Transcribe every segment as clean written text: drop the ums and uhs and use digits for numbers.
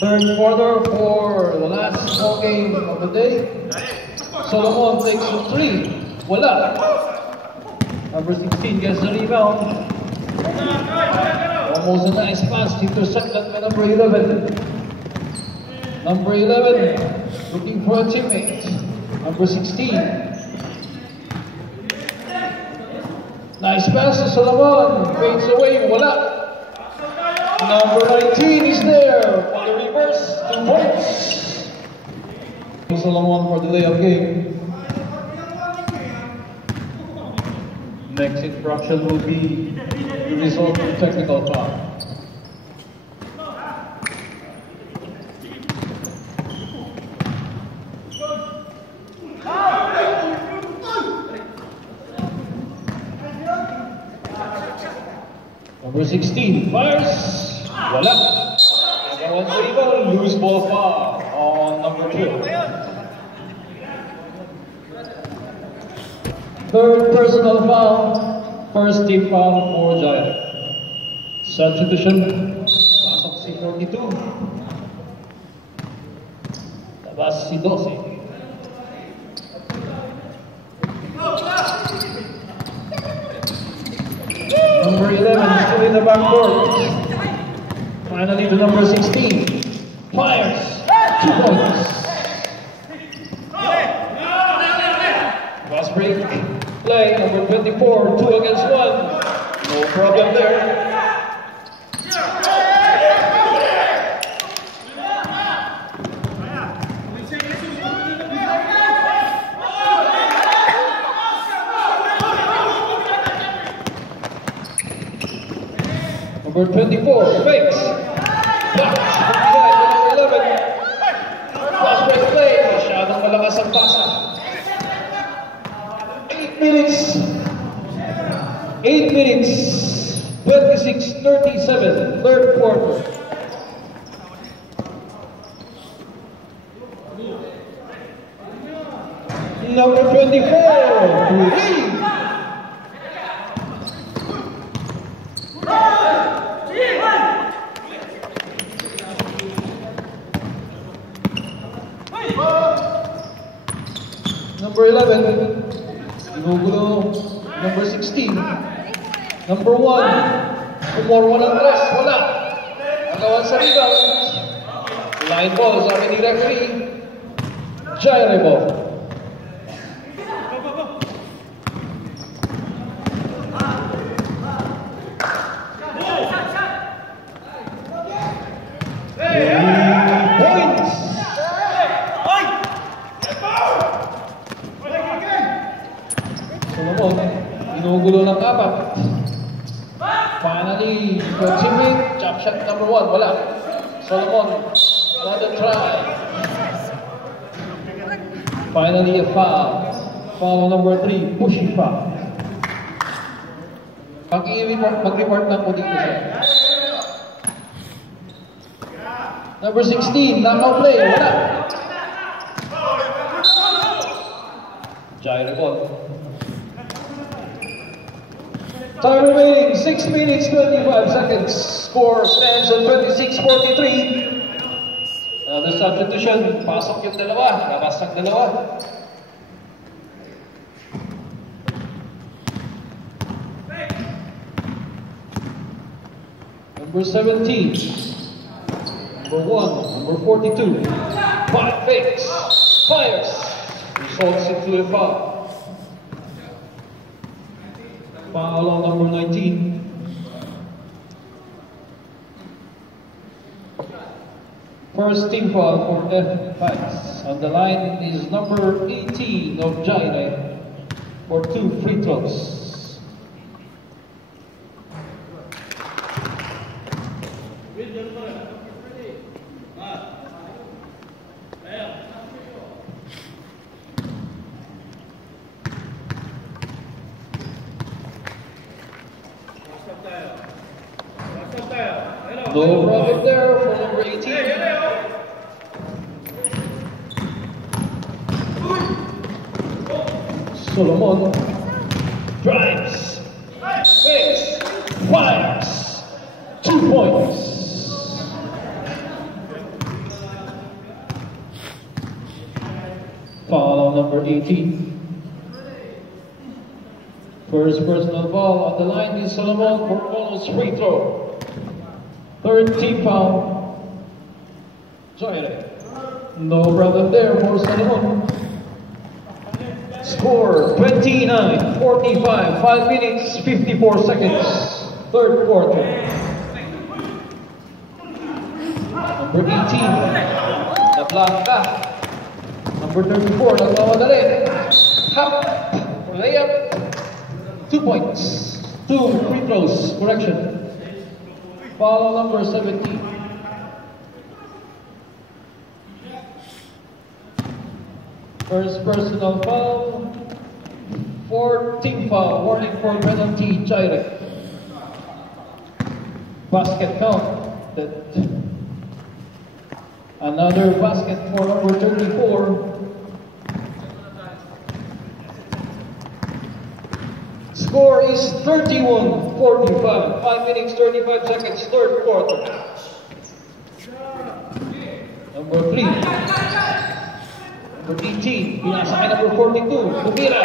Third quarter for the last ball game of the day. Solomon takes a three. Wala. Number 16 gets the rebound. Almost a nice pass. Intercepted by number 11. Number 11 looking for a teammate. Number 16. Nice pass to Solomon. Fades away. Wala. Number 19 is there for the reverse. 2 points. Solomon for the layup game. Next infraction will be the result of technical foul. Number 16 fires. Wala. One rebound, loose ball foul on number 2. Third personal foul, first team foul for Giant. Substitution, pasok si 42. Labas si 12. Number 11 still in the backcourt. Finally to number 16. Fires. 2 points. Fast break. Play number 24. 2 against 1. No problem there. Number 24, fakes. Number 11. Fast break play. Masyadong malakas ang pasa. 8 minutes. 8 minutes. 26-37. Third quarter. Number 24. Three. Number 11, ginugulo. Number 16, number 1, kumorwa ng tres, wala. Nagawan sa rebound. Line ball, sabi ni referee, Gyre ball. Ginugulo ng apat. Finally, for teammate, chop shot number 1, wala. Solomon, another try. Finally, a foul. Foul number 3, pushy foul. Mag-report lang po dito siya. Number 16, knockout play, wala. Gyre ball. Time remaining, 6 minutes, 25 seconds. Score stands on 26-43. Another substitution. Pasok yung dalawa. Labas ang dalawa. Number 17. Number 1. Number 42. 5 fakes. Fires. Results into a foul. Foul on number 19. First team foul for F5. On the line is number 18 of Gyre for 2 free throws. No problem there for number 18. Solomon drives, fakes, fires, 2 points. number 18. First personal foul on the line is Solomon for Polo's free throw. Third team foul. Jaire. No problem there for Solomon. Score 29-45, 5 minutes, 54 seconds. Third quarter. Number 18, Nablanca. Number 34, nagmamadali. Hap, layup. 2 points. 2 free throws, correction. Foul number 17. First personal foul. Fourth team foul. Warning for penalty, Jaire. Basket counted. Another basket for number 34. Score is 31-45. 5 minutes, 35 seconds, third quarter. Number 3. Number 18. Pinasakay number 42. Tumira.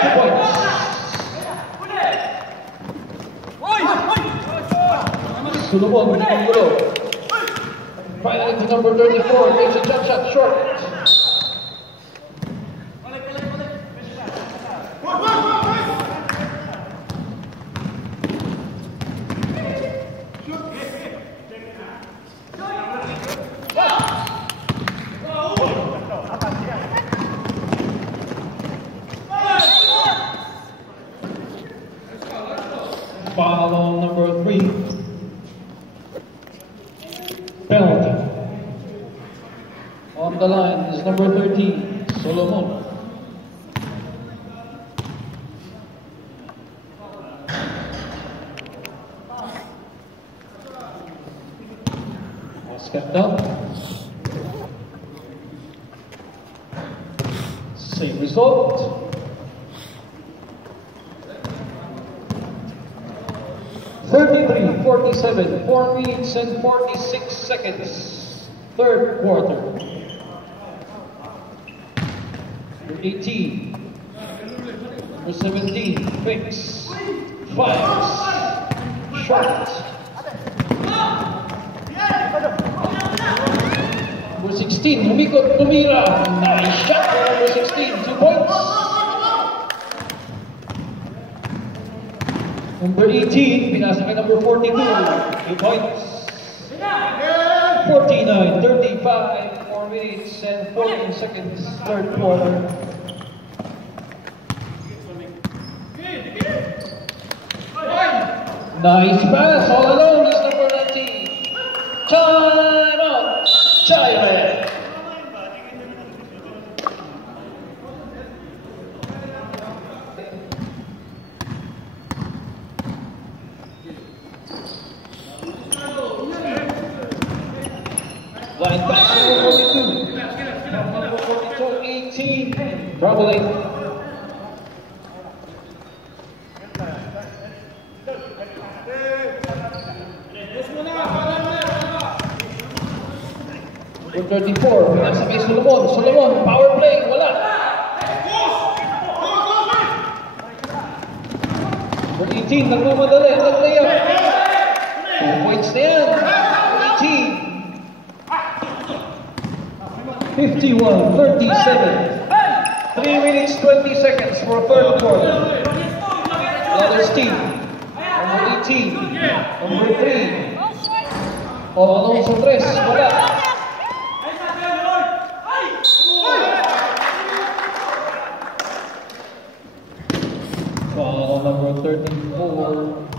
2 points. Solomon, Gulo. Finally to number 34. Takes a jump shot short. Foul on number 3. Penalty. On the line is number 13, Solomon. Basket down. Same result. 33-47, 4 minutes and 46 seconds. Third quarter. Number 18. Number 17. Fix. Fires. Shot. Number 16. Humikot tumira. Nice shot for number 16. 2 points. Number 18, pinasa kay number 42, 2 points. 49-35, 4 minutes and 14 seconds, third quarter. Nice pass, all alone is number 19. Time out, Jaire. Line back to number 42. Number 42, 18. Traveling. Number 34. Pinasa kay Solomon. Solomon, power play. Wala. Number 18, nagmamadali. Nag-layup. 2 points na yan. 18. 51-37. 3 minutes, 20 seconds for third quarter. Another team. Number 18. Number 3. All alone sa 3. Wala. Foul number 34.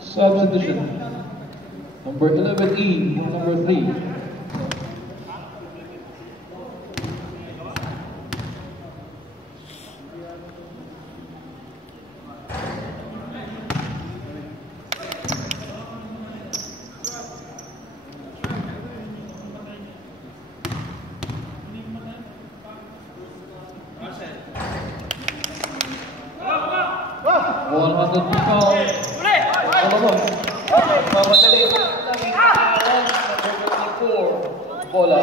Substitution. Number 11E, number 3. One hundred people. Mamadali. bola.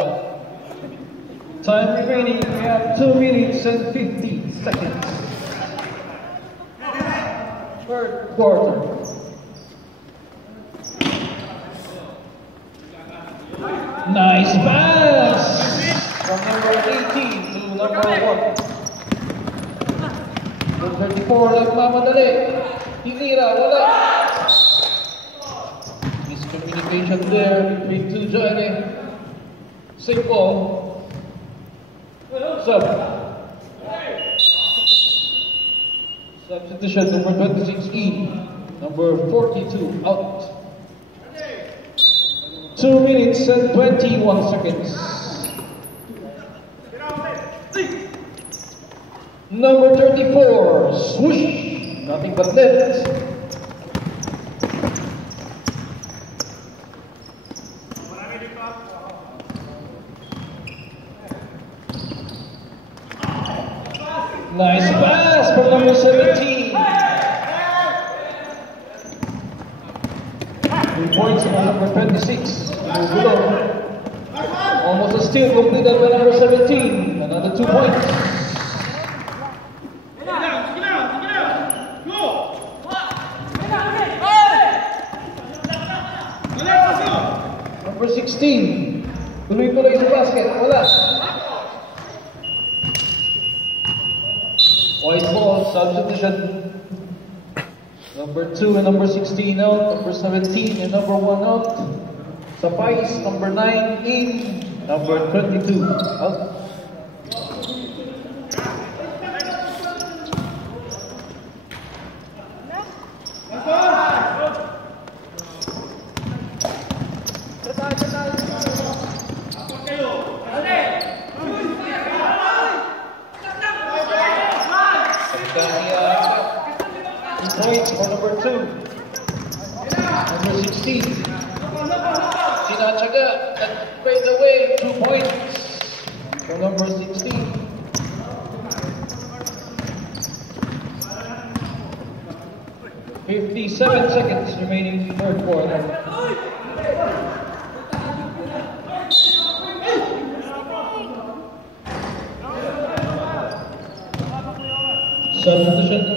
Time remaining, we have 2 minutes and 50 seconds. Third quarter. Nice pass from number 18 to number 1. Number 34, nagmamadali. Hinira, wala. Miscommunication there between two Johnny. Safe ball. Sub. Substitution number 26 in. Number 42 out. 2 minutes and 21 seconds. Number 34, swoosh, nothing but net. Nice pass from number 17. 3 points from number 26. Almost a steal completed by number 17. Another 2 points. Number 16. Tuloy-tuloy sa basket. Wala. White ball, substitution. Number 2 and number 16 out. Number 17 and number 1 out. Suffice, number 9 in. Number 22 out. Points for number 2. Number 16. Sinatsaga and fade away. 2 points for number 16. $57 seconds remaining third quarter. Substitution.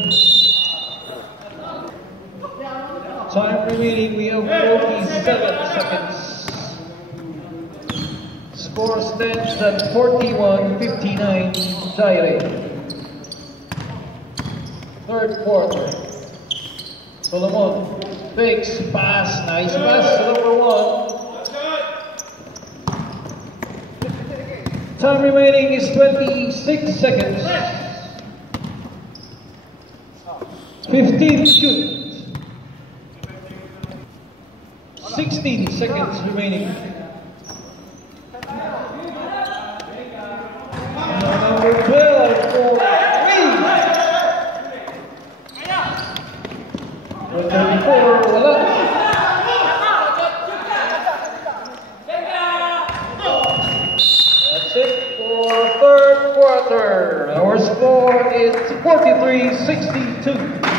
Time remaining, we have 47 seconds. Score stands at 41-59 Zaire. Third quarter. Solomon fakes, pass, nice pass to number 1. Time remaining is 26 seconds. 15 shoot. 16 seconds remaining. Number 12 for 3. Number 34, wala. That's it for third quarter. Our score is 43-62.